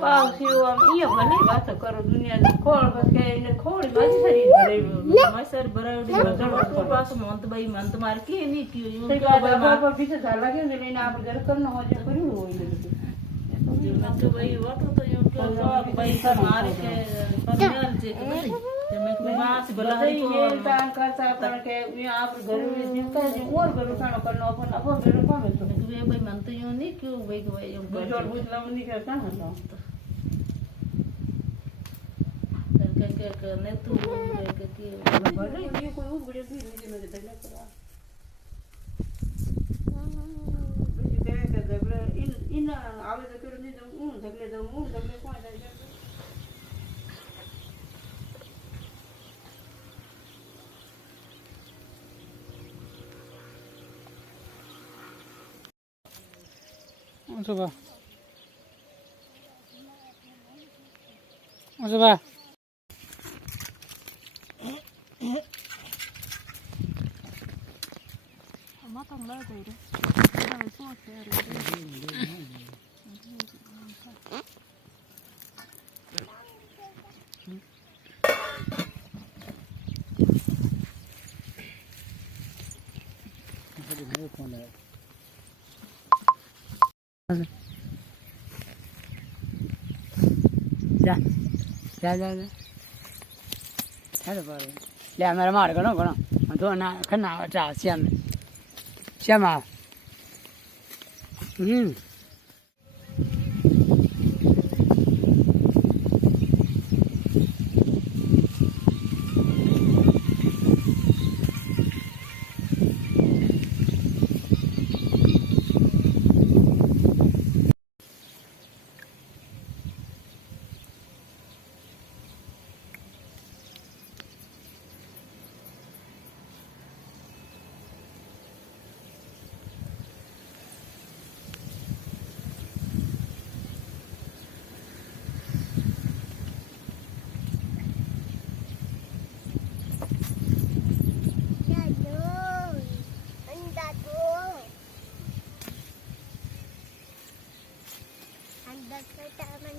પાછું આમ ઈયો ભલે વાતો કરો દુનિયા ખોળ કે એને ખોળ મસરી ભરાવી મસર ભરાવી બધો પાછો મંત માર કે ની કયો એ બાબા પીછે જા લાગે ને એને આપણે ઘર કરનો હોય કર્યું હોય ને તો ભાઈ વાતો તો યો કે ભાઈ મારે કે પંજાલ છે કે ભાઈ તમે કોઈ માસ ભલા ये काम करता पर के आप घर में जिनका और घर खाना करना अपन अब घर पावे तो ये भाई मन तो यूं नहीं क्यों भाई यूं जोर बुझला नहीं करता ना के ने तू के बड़े ये कोई बड़े भी नहीं में तक करा પછી કહે કે इन આવે તો કરે નહીં હું ઝગલે કોણ જાય Coba. Coba. Matang lah tu. Kalau suatu hari. जा चलो पर ले मेरा मार गणो तो ना खन्ना चा श्याम श्याम Anda ke taman